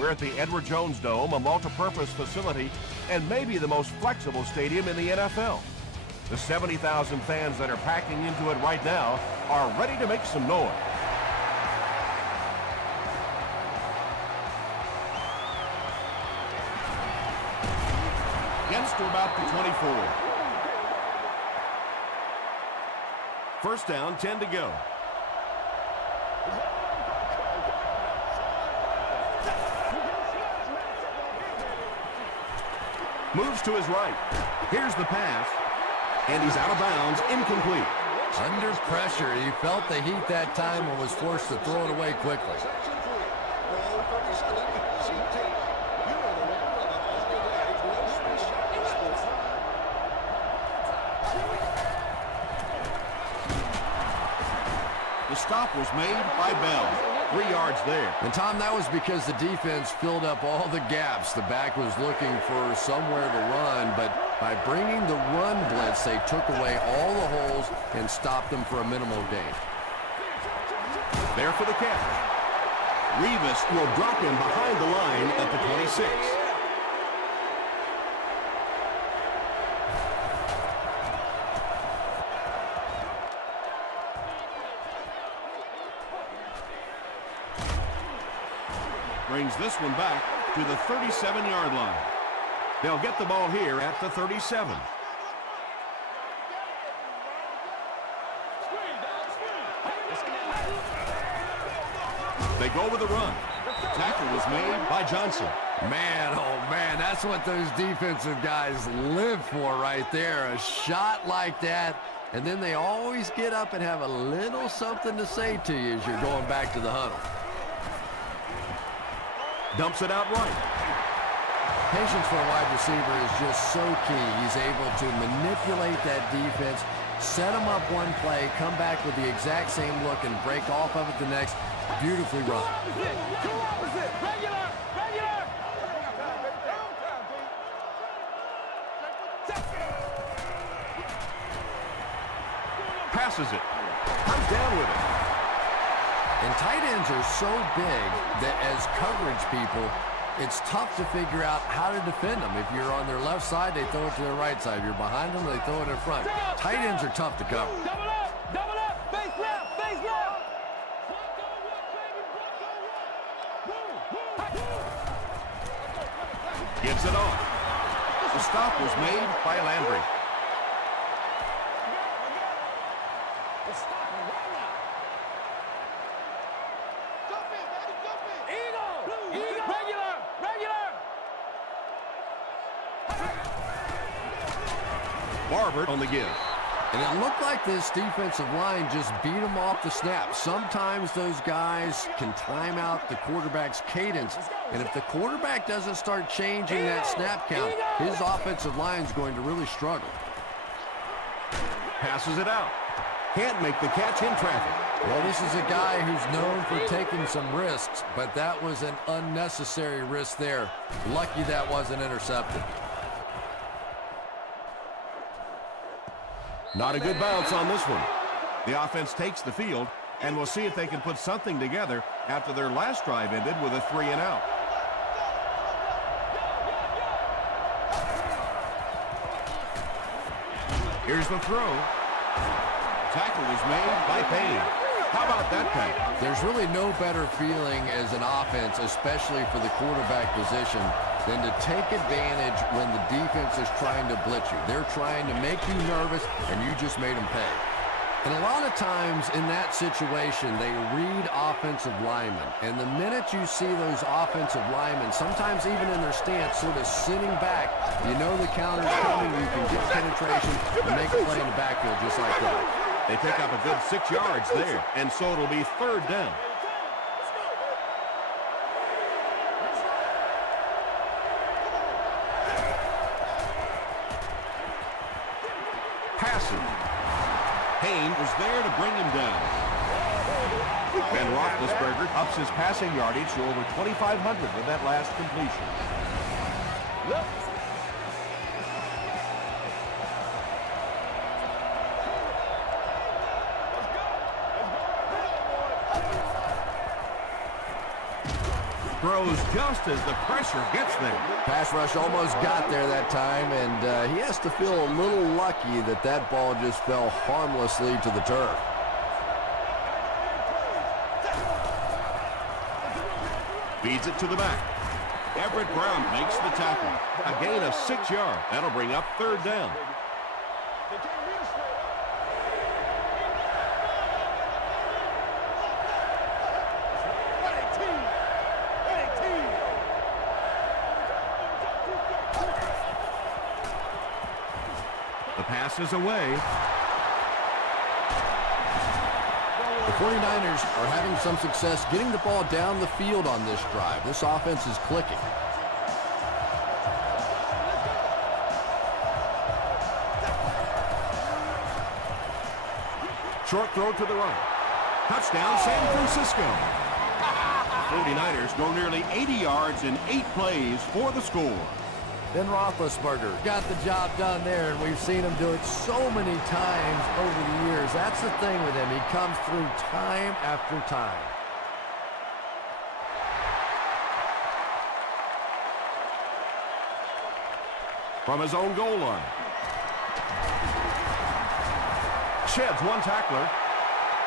We're at the Edward Jones Dome, a multi-purpose facility and maybe the most flexible stadium in the NFL. The 70,000 fans that are packing into it right now are ready to make some noise. Gets to about the 24. First down, 10 to go. Moves to his right. Here's the pass. And he's out of bounds, incomplete. Under pressure, he felt the heat that time and was forced to throw it away quickly. The stop was made by Bell. 3 yards there. And, Tom, that was because the defense filled up all the gaps. The back was looking for somewhere to run, but by bringing the run blitz, they took away all the holes and stopped them for a minimal gain. There for the catch. Revis will drop him behind the line at the 26. Brings this one back to the 37-yard line. They'll get the ball here at the 37. They go with the run. Tackle was made by Johnson. Man, oh man, that's what those defensive guys live for right there. A shot like that, and then they always get up and have a little something to say to you as you're going back to the huddle. Dumps it out right. Patience for a wide receiver is just so key. He's able to manipulate that defense, set them up one play, come back with the exact same look, and break off of it the next. Beautifully run. Passes it. Comes down with it. And tight ends are so big that as coverage people, it's tough to figure out how to defend them. If you're on their left side, they throw it to their right side. If you're behind them, they throw it in front. Tight ends are tough to cover. Double up, face left, face left. Gives it off. The stop was made by Landry. Barber on the give. And it looked like this defensive line just beat them off the snap. Sometimes those guys can time out the quarterback's cadence. And if the quarterback doesn't start changing that snap count, his offensive line is going to really struggle. Passes it out. Can't make the catch in traffic. Well, this is a guy who's known for taking some risks, but that was an unnecessary risk there. Lucky that wasn't intercepted. Not a good bounce on this one. The offense takes the field, and we'll see if they can put something together after their last drive ended with a 3-and-out. Here's the throw. Tackle was made by Payne. How about that pass? There's really no better feeling as an offense, especially for the quarterback position, than to take advantage when the defense is trying to blitz you. They're trying to make you nervous, and you just made them pay. And a lot of times in that situation, they read offensive linemen. And the minute you see those offensive linemen, sometimes even in their stance, sort of sitting back, you know the counter's coming, you can get penetration and make a play in the backfield just like that. They pick up a good 6 yards there, and so it'll be 3rd down. Passing. Payne was there to bring him down. Ben Roethlisberger ups his passing yardage to over 2,500 with that last completion. throws just as the pressure gets there. Pass rush almost got there that time, and he has to feel a little lucky that that ball just fell harmlessly to the turf. Feeds it to the back. Everett Brown makes the tackle. A gain of 6 yards. That'll bring up 3rd down. The pass is away. The 49ers are having some success getting the ball down the field on this drive. This offense is clicking. Short throw to the right. Touchdown, San Francisco. 49ers go nearly 80 yards in 8 plays for the score. Ben Roethlisberger got the job done there, and we've seen him do it so many times over the years. That's the thing with him. He comes through time after time. From his own goal line. Sheds one tackler.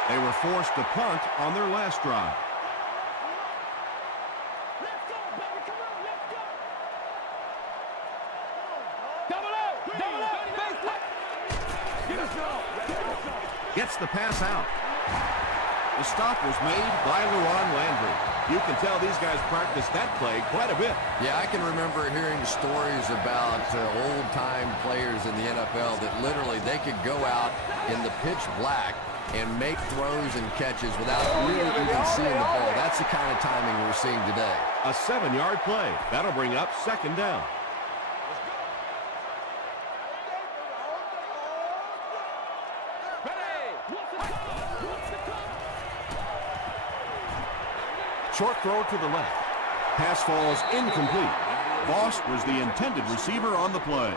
They were forced to punt on their last drive. Gets the pass out. The stop was made by Leron Landry. You can tell these guys practiced that play quite a bit. Yeah, I can remember hearing stories about old-time players in the NFL that literally they could go out in the pitch black and make throws and catches without really even seeing the ball. That's the kind of timing we're seeing today. A 7-yard play. That'll bring up 2nd down. Short throw to the left. Pass falls incomplete. Voss was the intended receiver on the play.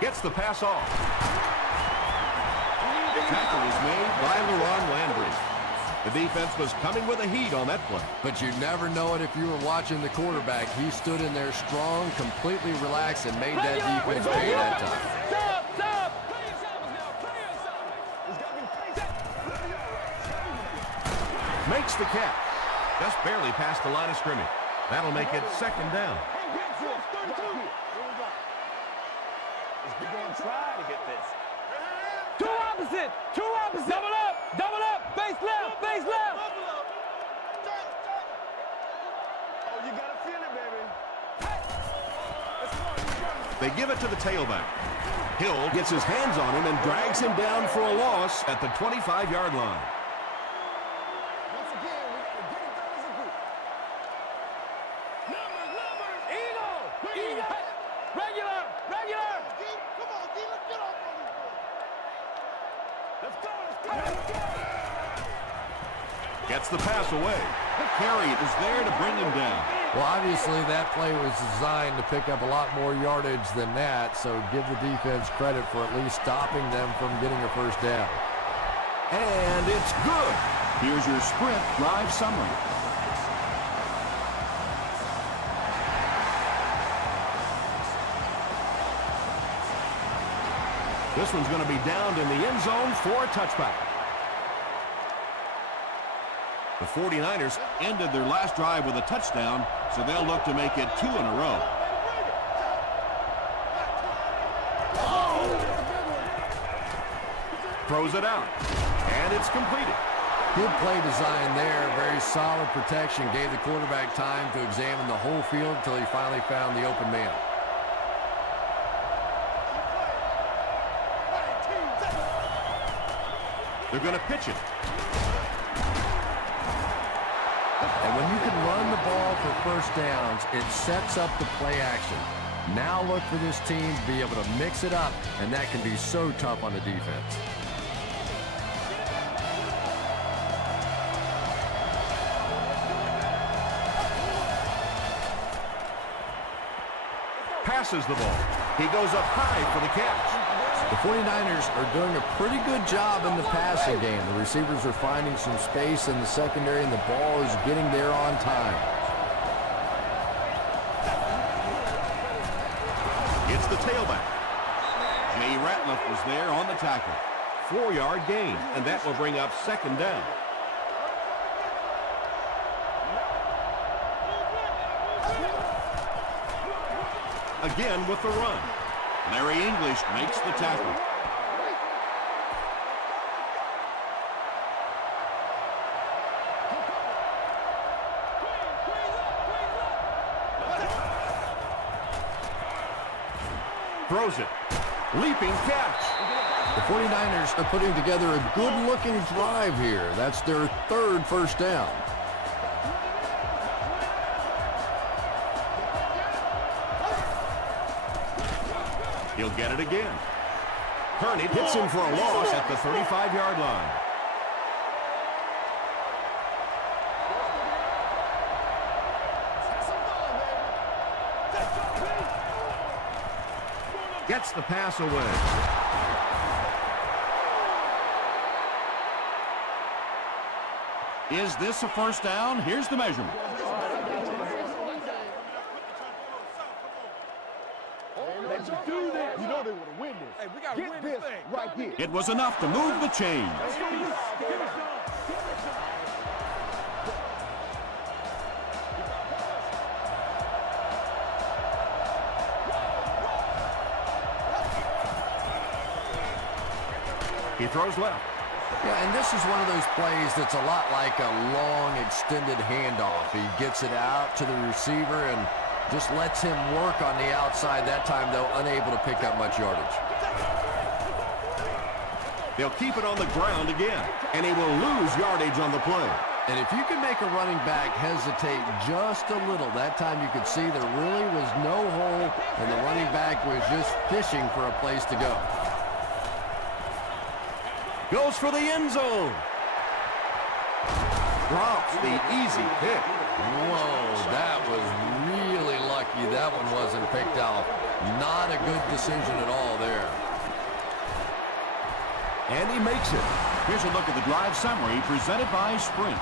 Gets the pass off. The tackle was made by Leron Landry. The defense was coming with a heat on that play. But you never know it if you were watching the quarterback. He stood in there strong, completely relaxed, and made that defense pay that time. Makes the catch. Just barely past the line of scrimmage. That'll make it 2nd down. We're going to try to get this. Two opposite. Double up. Base left. Oh, you got to feel it, baby. They give it to the tailback. Hill gets his hands on him and drags him down for a loss at the 25-yard line. Once again, we got to get it done as a group. Numbers. Eagle. Regular. Come on, D, let's get off on this boy. Let's go. Gets the pass away. Carey is there to bring him down. Well, obviously that play was designed to pick up a lot more yardage than that, so give the defense credit for at least stopping them from getting a 1st down. And it's good. Here's your sprint drive summary. This one's going to be downed in the end zone for a touchback. The 49ers ended their last drive with a touchdown, so they'll look to make it 2 in a row. Throws it out, and it's completed. Good play design there. Very solid protection. Gave the quarterback time to examine the whole field until he finally found the open man. They're going to pitch it. And when you can run the ball for 1st downs, it sets up the play action. Now look for this team to be able to mix it up, and that can be so tough on the defense. passes the ball. He goes up high for the catch. The 49ers are doing a pretty good job in the passing game. The receivers are finding some space in the secondary, and the ball is getting there on time. It's the tailback. Jay Ratliff was there on the tackle. 4-yard gain, and that will bring up second down. Again with the run. Larry English makes the tackle. Throws it. Leaping catch. The 49ers are putting together a good-looking drive here. That's their third first down. He'll get it again. Kearney hits him for a loss at the 35-yard line. Gets the pass away. Is this a first down? Here's the measurement. Let's do this. You know they want to win this. Hey, we got to win this thing. Right here. It was enough to move the chains. He throws left. Yeah, and this is one of those plays that's a lot like a long, extended handoff. He gets it out to the receiver and just lets him work on the outside. That time, though, unable to pick up much yardage. They'll keep it on the ground again, and he will lose yardage on the play. And if you can make a running back hesitate just a little, that time you could see there really was no hole, and the running back was just fishing for a place to go. Goes for the end zone. Drops the easy pick. Whoa, that was really lucky that one wasn't picked off. Not a good decision at all there. And he makes it. Here's a look at the drive summary presented by Sprint.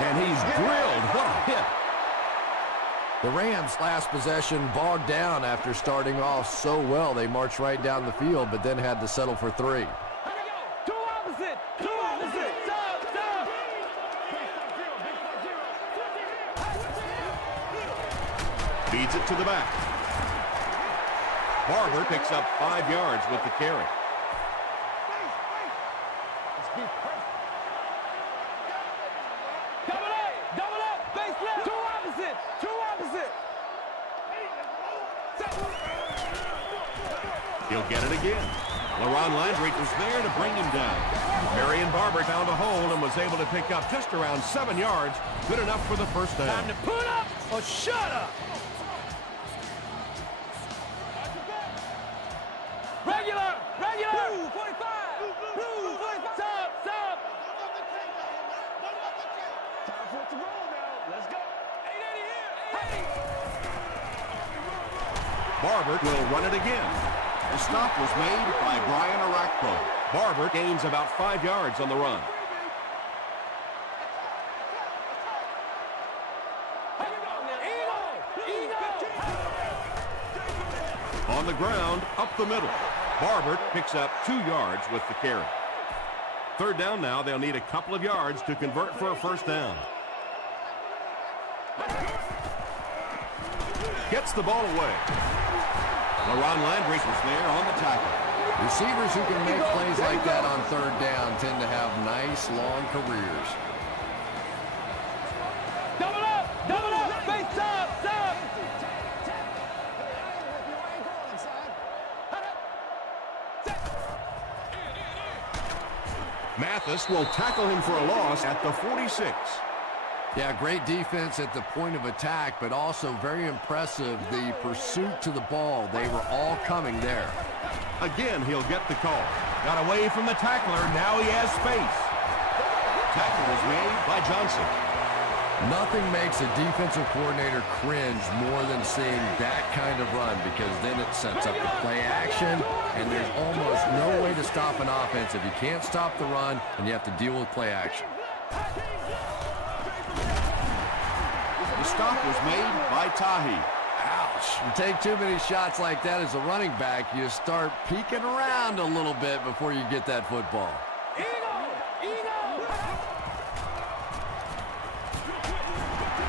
And he's drilled. What a hit. The Rams' last possession bogged down after starting off so well. They marched right down the field, but then had to settle for 3. Two opposite. Stop. Feeds it to the back. Barber picks up 5 yards with the carry. Double up. Base left. Two opposite. He'll get it again. LaRon Landry was there to bring him down. Marion Barber found a hole and was able to pick up just around 7 yards. Good enough for the first down. Time to put up or shut up. Regular. 245. Stop. Time for it to roll now. Let's go. 880 here. Barber will run it again. The stop was made by Brian Arakpo. Barber gains about 5 yards on the run. On the ground, up the middle. Barber picks up 2 yards with the carry. Third down now, they'll need a couple of yards to convert for a first down. Gets the ball away. LaRon Landry was there on the tackle. Receivers who can make plays like that on third down tend to have nice, long careers. Double up, face stop. Mathis will tackle him for a loss at the 46. Yeah, great defense at the point of attack, but also very impressive the pursuit to the ball. They were all coming there. Again, he'll get the call. Got away from the tackler. Now he has space. Tackle is made by Johnson. Nothing makes a defensive coordinator cringe more than seeing that kind of run, because then it sets up the play action, and there's almost no way to stop an offense if you can't stop the run and you have to deal with play action. The stop was made by Tahi. Ouch. You take too many shots like that as a running back, you start peeking around a little bit before you get that football.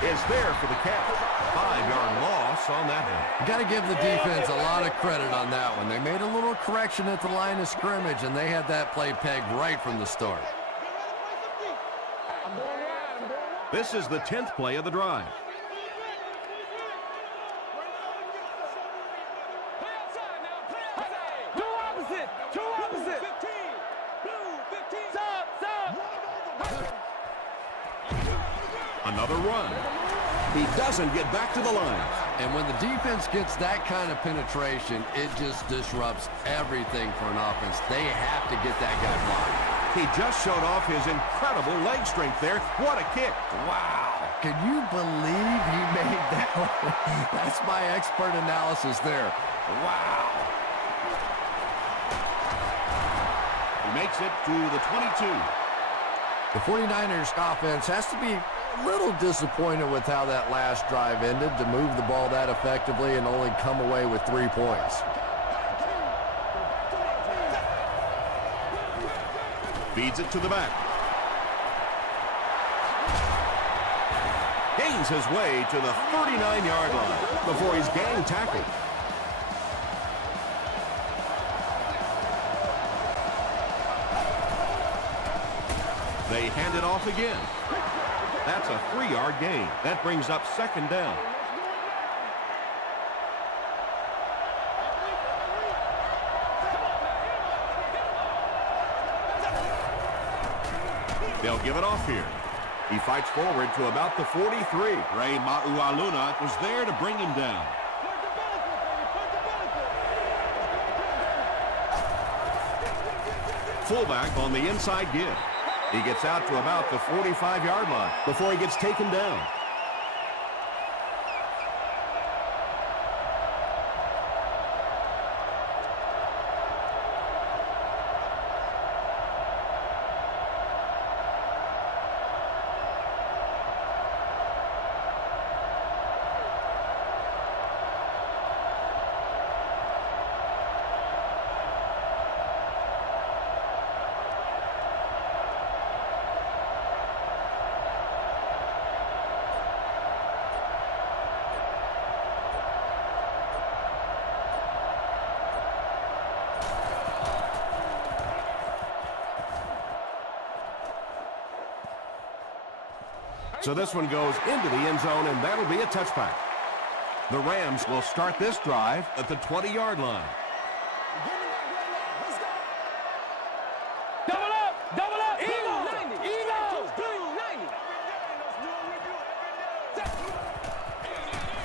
Is there for the catch. 5-yard loss on that one. You got to give the defense a lot of credit on that one. They made a little correction at the line of scrimmage, and they had that play pegged right from the start. This is the 10th play of the drive. Two opposite. 15. Stop. Another run. He doesn't get back to the line. And when the defense gets that kind of penetration, it just disrupts everything for an offense. They have to get that guy blocked. He just showed off his incredible leg strength there. What a kick. Wow. Can you believe he made that one? That's my expert analysis there. Wow. He makes it to the 22. The 49ers offense has to be a little disappointed with how that last drive ended, to move the ball that effectively and only come away with 3 points. Feeds it to the back. Gains his way to the 39-yard line before he's gang tackled. They hand it off again. That's a 3-yard gain. That brings up 2nd down. They'll give it off here. He fights forward to about the 43. Ray Maualuna was there to bring him down. Fullback on the inside give. He gets out to about the 45-yard line before he gets taken down. So this one goes into the end zone, and that'll be a touchback. The Rams will start this drive at the 20-yard line. Double up. Eagles.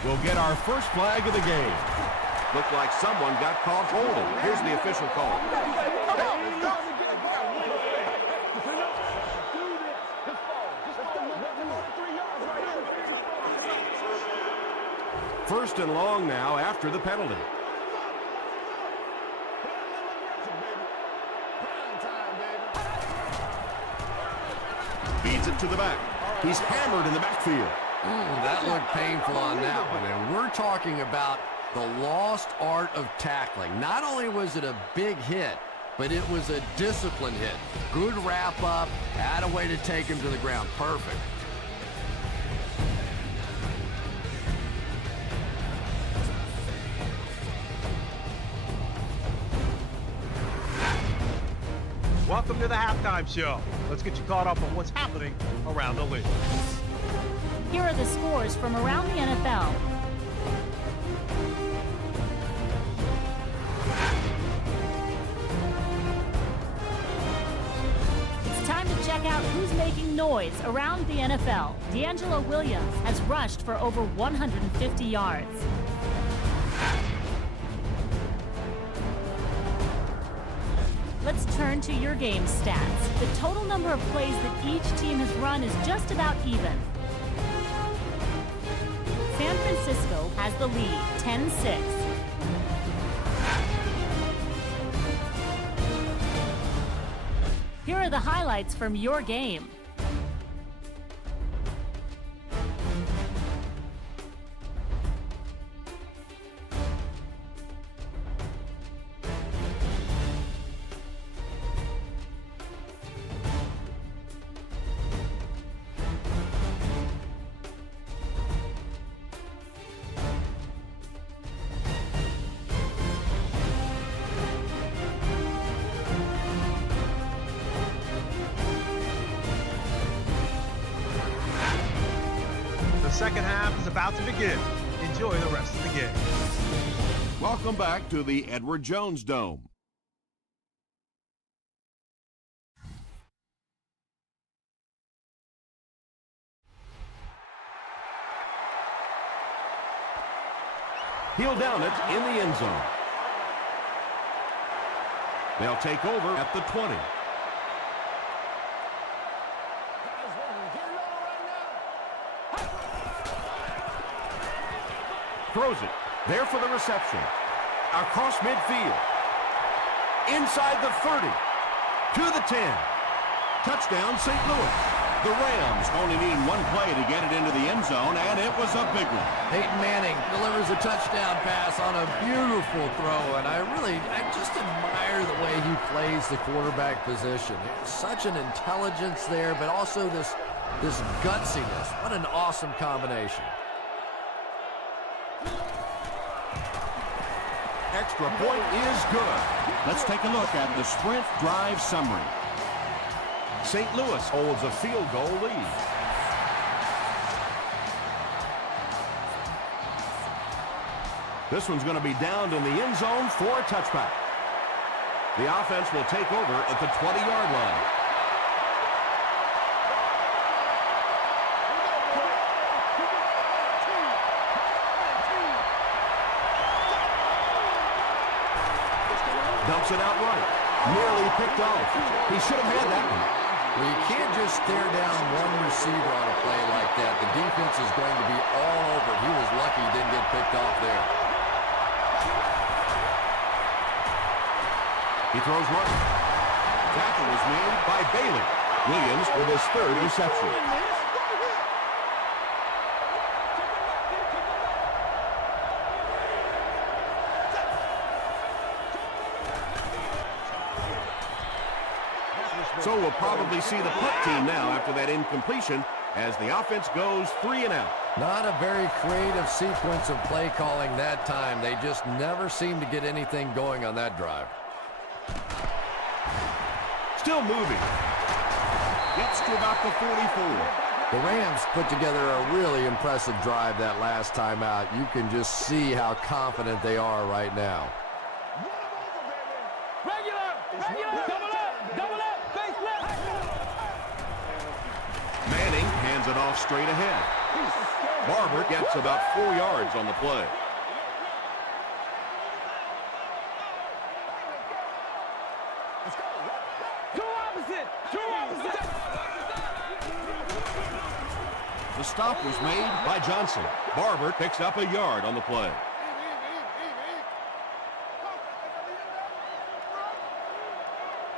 We'll get our first flag of the game. Looked like someone got caught holding. Here's the official call. First and long now after the penalty. Feeds it to the back. He's hammered in the backfield. That looked painful on that one. And we're talking about the lost art of tackling. Not only was it a big hit, but it was a disciplined hit. Good wrap up, had a way to take him to the ground. Perfect. Welcome to the halftime show. Let's get you caught up on what's happening around the league. Here are the scores from around the NFL. It's time to check out who's making noise around the NFL. D'Angelo Williams has rushed for over 150 yards. Let's turn to your game stats. The total number of plays that each team has run is just about even. San Francisco has the lead, 10-6. Here are the highlights from your game. The second half is about to begin. Enjoy the rest of the game. Welcome back to the Edward Jones Dome. He'll down it in the end zone. They'll take over at the 20. Throws it. There for the reception. Across midfield. Inside the 30. To the 10. Touchdown, St. Louis. The Rams only need one play to get it into the end zone, and it was a big one. Peyton Manning delivers a touchdown pass on a beautiful throw, and I just admire the way he plays the quarterback position. Such an intelligence there, but also this gutsiness. What an awesome combination. Extra point is good. Let's take a look at the Sprint drive summary. St. Louis holds a field goal lead. This one's going to be downed in the end zone for a touchback. The offense will take over at the 20-yard line. Dumps it out right. Nearly picked off. He should have had that one. Well, you can't just stare down one receiver on a play like that. The defense is going to be all over. He was lucky he didn't get picked off there. He throws right. Tackle was made by Bailey. Williams with his third reception. So we'll probably see the punt team now after that incompletion as the offense goes 3 and out. Not a very creative sequence of play calling that time. They just never seem to get anything going on that drive. Still moving. Gets to about the 44. The Rams put together a really impressive drive that last time out. You can just see how confident they are right now. Manning hands it off straight ahead. Barber gets about 4 yards on the play. The stop was made by Johnson. Barber picks up a yard on the play.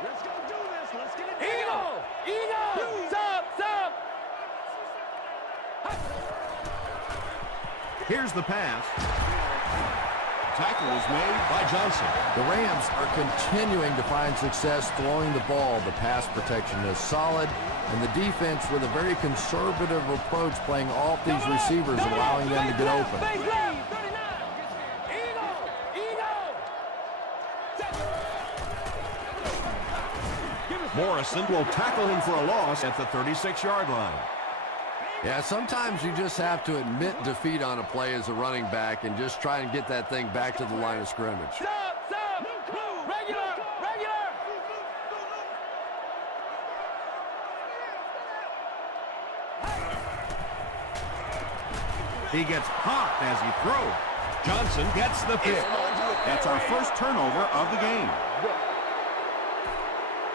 Let's go do this. Let's get it. Eagle! Eagle! Stop! Stop! Here's the pass. Tackle was made by Johnson. The Rams are continuing to find success throwing the ball. The pass protection is solid, and the defense with a very conservative approach playing off these receivers, allowing them to get open. Morrison will tackle him for a loss at the 36-yard line. Yeah, sometimes you just have to admit defeat on a play as a running back and just try and get that thing back to the line of scrimmage. Stop! Stop! Regular! Regular! He gets popped as he throws. Johnson gets the pick. That's our first turnover of the game.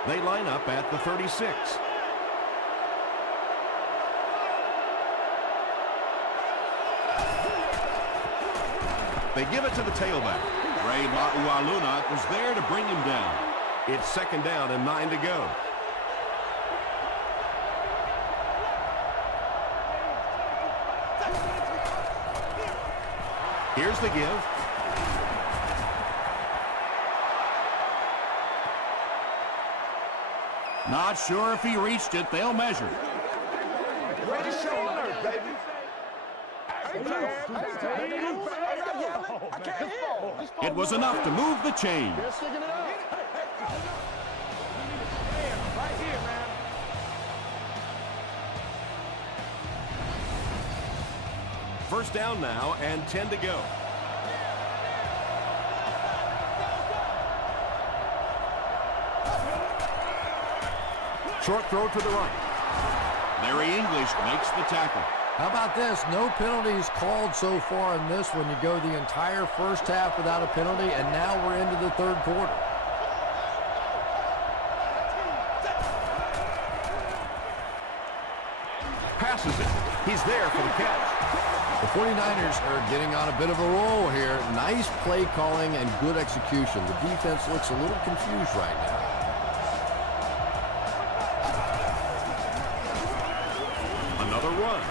They line up at the 36. They give it to the tailback. Ray Maualuna was there to bring him down. It's second down and 9 to go. Here's the give. Not sure if he reached it. They'll measure. Ready, shoulder, baby. It was enough to move the chain. Right here, man. First down now and 10 to go. Short throw to the right. Larry English makes the tackle. How about this? No penalties called so far in this one. You go the entire first half without a penalty, and now we're into the third quarter. Passes it. He's there for the catch. The 49ers are getting on a bit of a roll here. Nice play calling and good execution. The defense looks a little confused right now. Another run.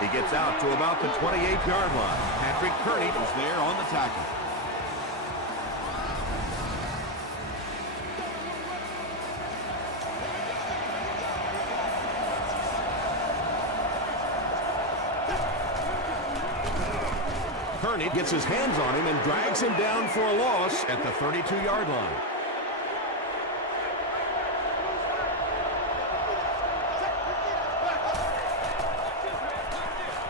He gets out to about the 28-yard line. Patrick Kearney is there on the tackle. Kearney gets his hands on him and drags him down for a loss at the 32-yard line.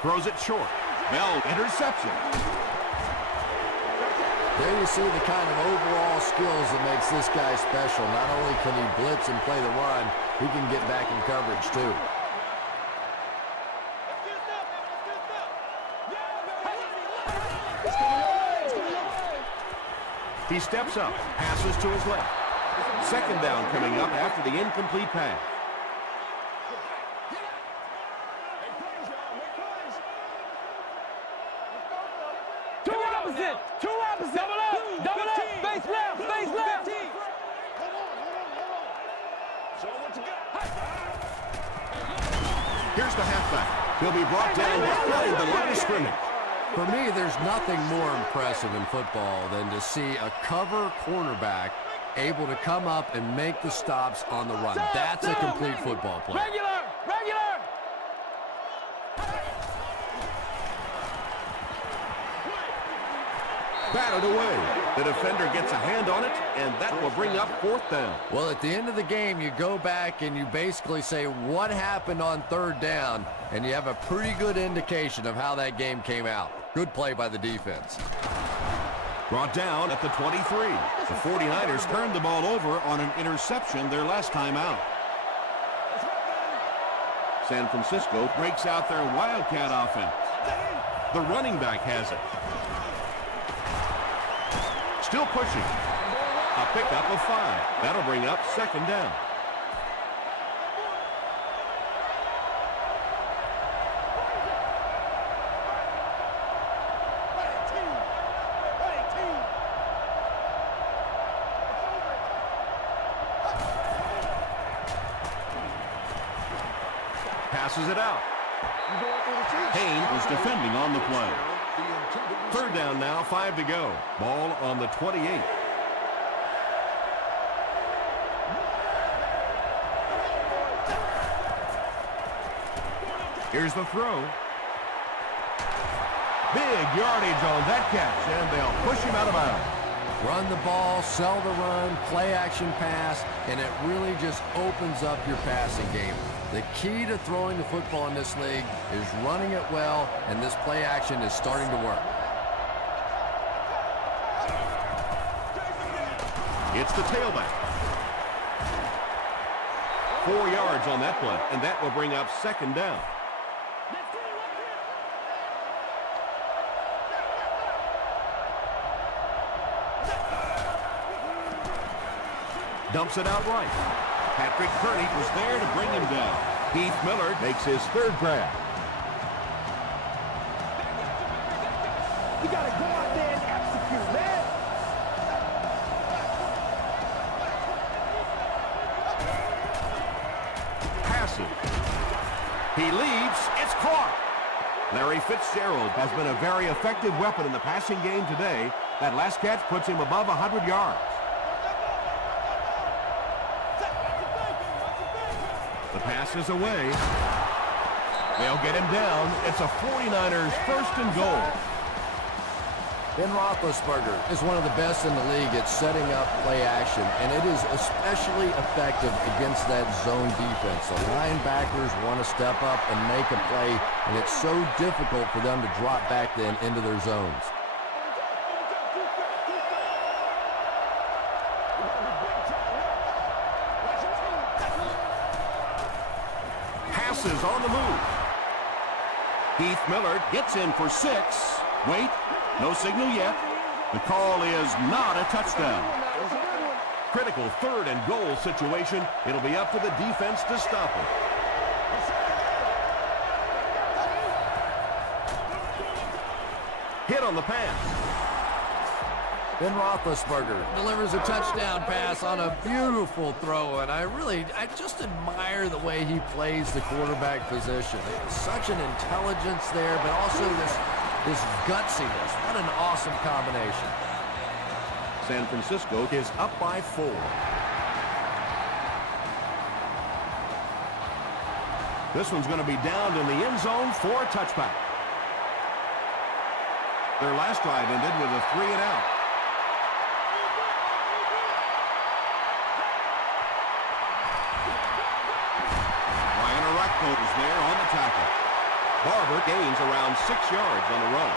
Throws it short. Bell, interception. There you see the kind of overall skills that makes this guy special. Not only can he blitz and play the run, he can get back in coverage too. He steps up, passes to his left. Second down coming up after the incomplete pass. Two opposite. Double up, face left, face left. Here's the halfback. He'll be brought down behind the line of scrimmage. For me, there's nothing more impressive in football than to see a cover cornerback able to come up and make the stops on the run. That's a complete football play. Regular. Batted away. The defender gets a hand on it, and that will bring up fourth down. Well, at the end of the game, you go back and you basically say what happened on third down, and you have a pretty good indication of how that game came out. Good play by the defense. Brought down at the 23. The 49ers turned the ball over on an interception their last time out. San Francisco breaks out their Wildcat offense. The running back has it. Still pushing. A pickup of 5. That'll bring up second down. Passes it out. Haynes was defending on the play. Third down now, 5 to go. Ball on the 28. Here's the throw. Big yardage on that catch, and they'll push him out of bounds. Run the ball, sell the run, play action pass, and it really just opens up your passing game. The key to throwing the football in this league is running it well, and this play action is starting to work. It's the tailback. 4 yards on that play, and that will bring up second down. Dumps it out right. Patrick Kearney was there to bring him down. Heath Miller makes his third grab. You got to go out there and execute, man. Passes. He leaves. It's caught. Larry Fitzgerald has been a very effective weapon in the passing game today. That last catch puts him above 100 yards. The pass is away. They'll get him down. It's a 49ers first and goal. Ben Roethlisberger is one of the best in the league at setting up play action, and it is especially effective against that zone defense. The linebackers want to step up and make a play, and it's so difficult for them to drop back then into their zones. Passes on the move. Heath Miller gets in for 6. Wait. No signal yet. The call is not a touchdown. Critical third and goal situation. It'll be up to the defense to stop it. Hit on the pass. Ben Roethlisberger delivers a touchdown pass on a beautiful throw, and I just admire the way he plays the quarterback position. Such an intelligence there, but also this gutsiness. What an awesome combination. San Francisco is up by 4. This one's going to be downed in the end zone for a touchback. Their last drive ended with a 3-and-out. Ryan Orakpo is there on the tackle. Barber gains around 6 yards on the run.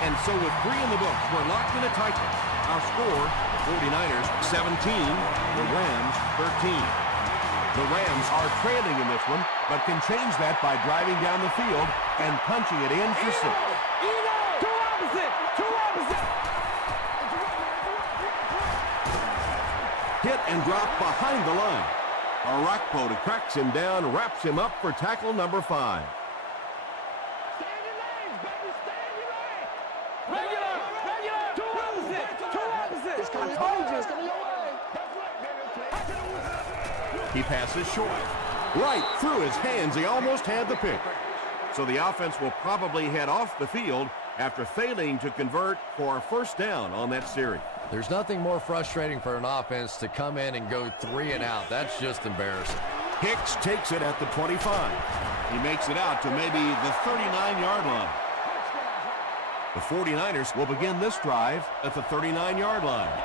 And so with 3 in the books, we're locked in a tight one. Our score, 49ers 17, the Rams 13. The Rams are trailing in this one, but can change that by driving down the field and punching it in for 6. Two opposite. Hit and drop behind the line. Orakpo cracks him down, wraps him up for tackle number 5. Stay in your lanes, baby. Stay in your lane. Regular. Two opposite. It's coming. I told you. It's coming your way. That's right, baby. He passes short. Right through his hands. He almost had the pick. So the offense will probably head off the field after failing to convert for a first down on that series. There's nothing more frustrating for an offense to come in and go 3-and-out. That's just embarrassing. Hicks takes it at the 25. He makes it out to maybe the 39-yard line. The 49ers will begin this drive at the 39-yard line.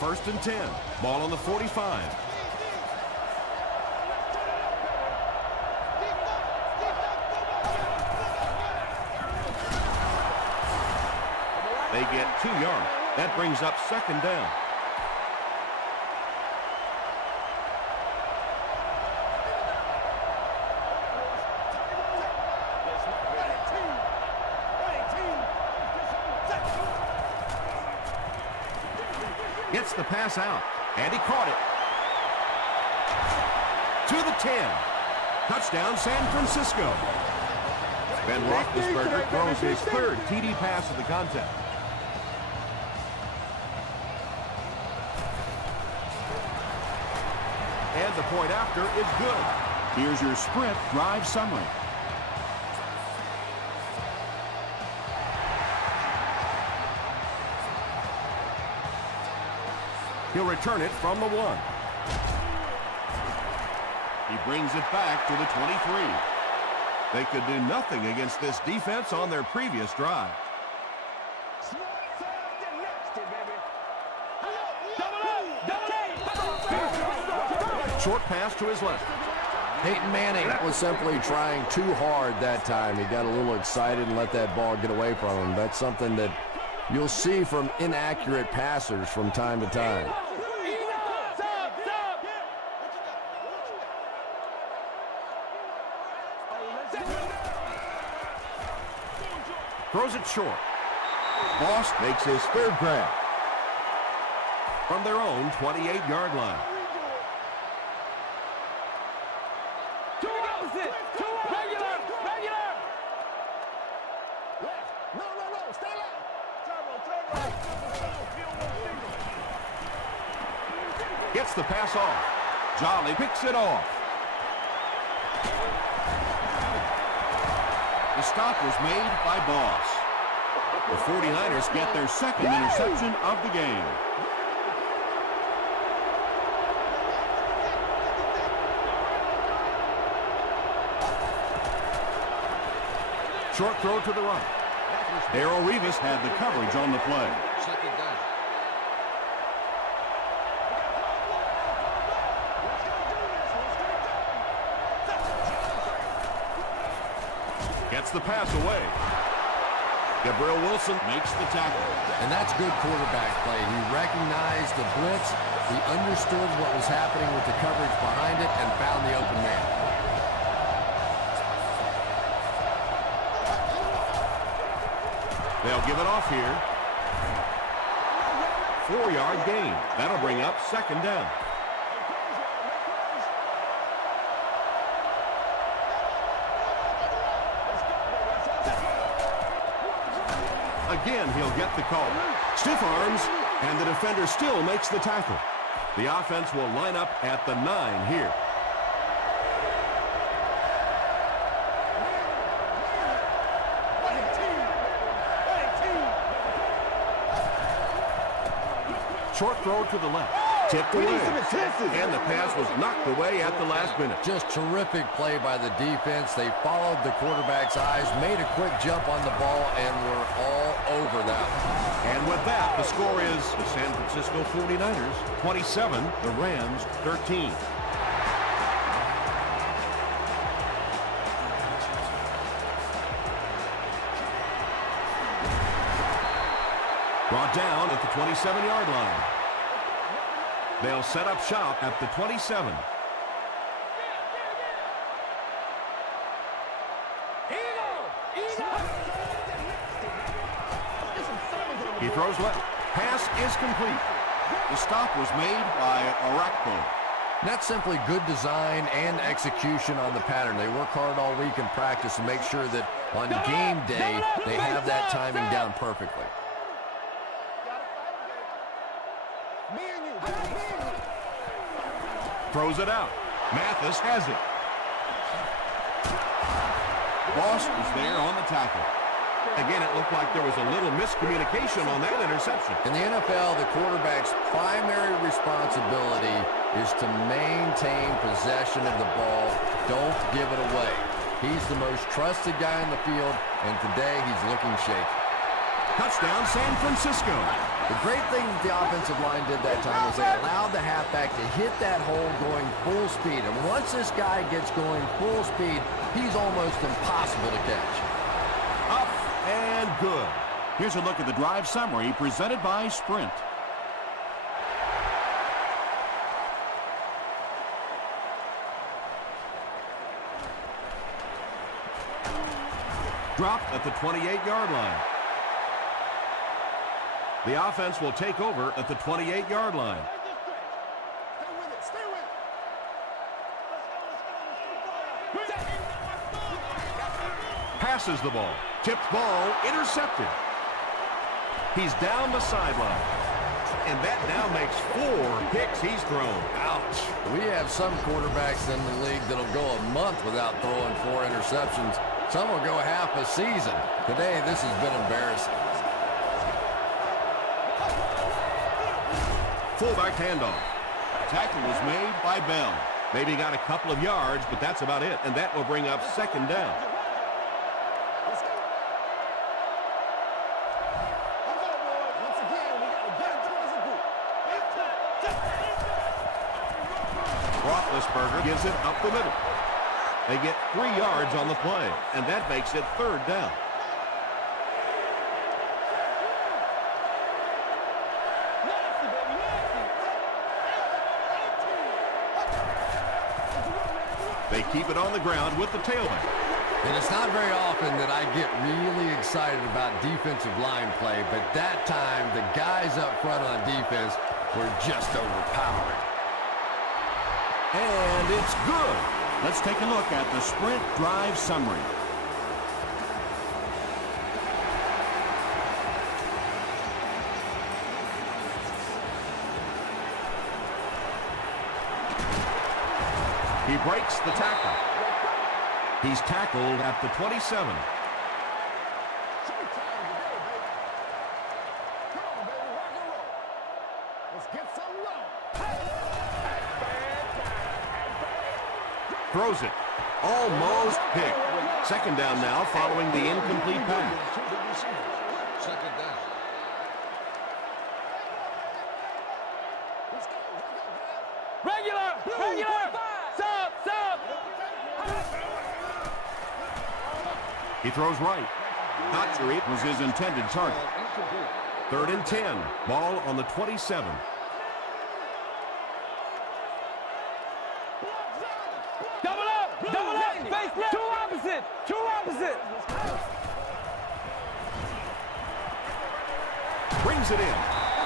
First and 10. Ball on the 45. They get 2 yards. That brings up second down. Gets the pass out, and he caught it. To the 10. Touchdown, San Francisco. Ben Roethlisberger throws his third TD pass of the contest. And the point after is good. Here's your sprint drive summary. He'll return it from the 1. He brings it back to the 23. They could do nothing against this defense on their previous drive. Short pass to his left. Peyton Manning was simply trying too hard that time. He got a little excited and let that ball get away from him. That's something that you'll see from inaccurate passers from time to time. Throws it short. Moss makes his third grab from their own 28-yard line. Two opposite. Two regular. Regular. No. Stay left. Turbo. Gets the pass off. Jolly picks it off. The stop was made by Boss. The 49ers get their second interception of the game. Short throw to the right. Darrelle Revis had the coverage on the play. Second down. Gets the pass away. Gabriel Wilson makes the tackle. And that's good quarterback play. He recognized the blitz, he understood what was happening with the coverage behind it, and found the open man. They'll give it off here. 4-yard gain. That'll bring up second down. Again, he'll get the call. Stiff arms, and the defender still makes the tackle. The offense will line up at the 9 here. Short throw to the left. Tipped away. And the pass was knocked away at the last minute. Just terrific play by the defense. They followed the quarterback's eyes, made a quick jump on the ball, and were all over that one. And with that, the score is the San Francisco 49ers 27, the Rams 13. Brought down at the 27-yard line. They'll set up shop at the 27. He throws left. Pass is complete. The stop was made by Orakpo. That's simply good design and execution on the pattern. They work hard all week in practice to make sure that on game day they have that timing down perfectly. Throws it out. Mathis has it. Boss was there on the tackle. Again, it looked like there was a little miscommunication on that interception. In the NFL, the quarterback's primary responsibility is to maintain possession of the ball. Don't give it away. He's the most trusted guy in the field, and today he's looking shaky. Touchdown, San Francisco. The great thing that the offensive line did that time was they allowed the halfback to hit that hole going full speed. And once this guy gets going full speed, he's almost impossible to catch. Up and good. Here's a look at the drive summary presented by Sprint. Dropped at the 28-yard line. The offense will take over at the 28-yard line. Passes the ball. Tipped ball, intercepted. He's down the sideline. And that now makes 4 picks he's thrown. Ouch. We have some quarterbacks in the league that'll go a month without throwing 4 interceptions. Some will go half a season. Today, this has been embarrassing. Fullback handoff. Tackle was made by Bell. Maybe got a couple of yards, but that's about it. And that will bring up second down. Roethlisberger gives it up the middle. They get 3 yards on the play, and that makes it 3rd down. They keep it on the ground with the tailback. And it's not very often that I get really excited about defensive line play, but that time the guys up front on defense were just overpowering. And it's good. Let's take a look at the sprint drive summary. He breaks the tackle. He's tackled at the 27. Throws it. Almost picked. 2nd down now following the incomplete pass. Second down. Regular! Sub! He throws right. Not sure it was his intended target. 3rd and 10. Ball on the 27. Double up! Face left! Two opposite! Brings it in.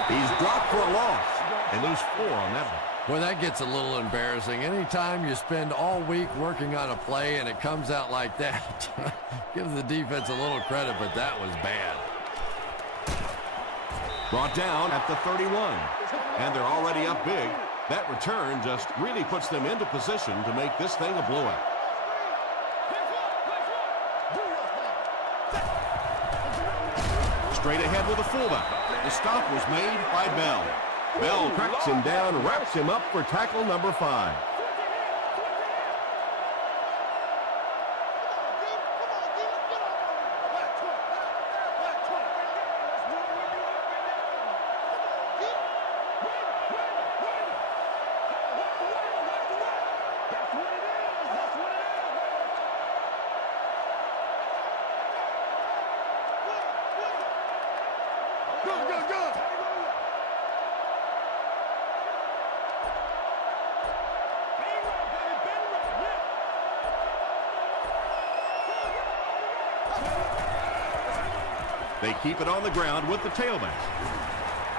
He's dropped for a loss. They lose 4 on that one. Well, that gets a little embarrassing. Anytime you spend all week working on a play and it comes out like that, give the defense a little credit, but that was bad. Brought down at the 31. And they're already up big. That return just really puts them into position to make this thing a blowout. Straight ahead with a fullback. The stop was made by Bell. Bell cracks him down, wraps him up for tackle number 5. They keep it on the ground with the tailback.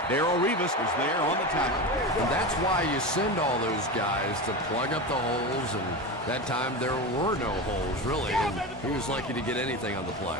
Darrelle Revis is there on the tackle. And that's why you send all those guys to plug up the holes, and that time there were no holes, really, and he was lucky to get anything on the play.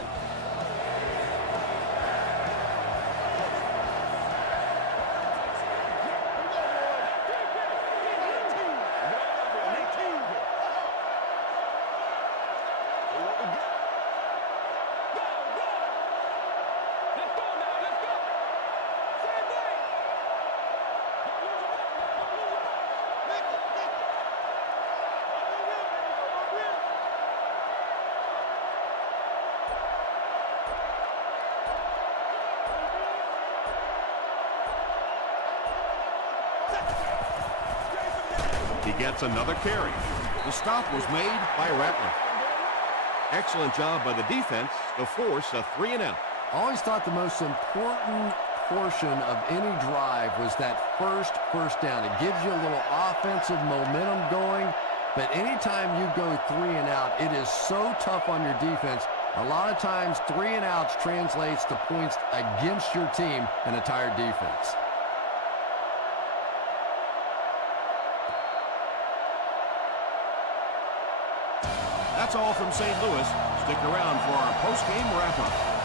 He gets another carry. The stop was made by Rattler. Excellent job by the defense to force a 3-and-out. I always thought the most important portion of any drive was that first down. It gives you a little offensive momentum going, but anytime you go 3-and-out, it is so tough on your defense. A lot of times 3-and-outs translates to points against your team and a tired defense. That's all from St. Louis. Stick around for our post-game wrap-up.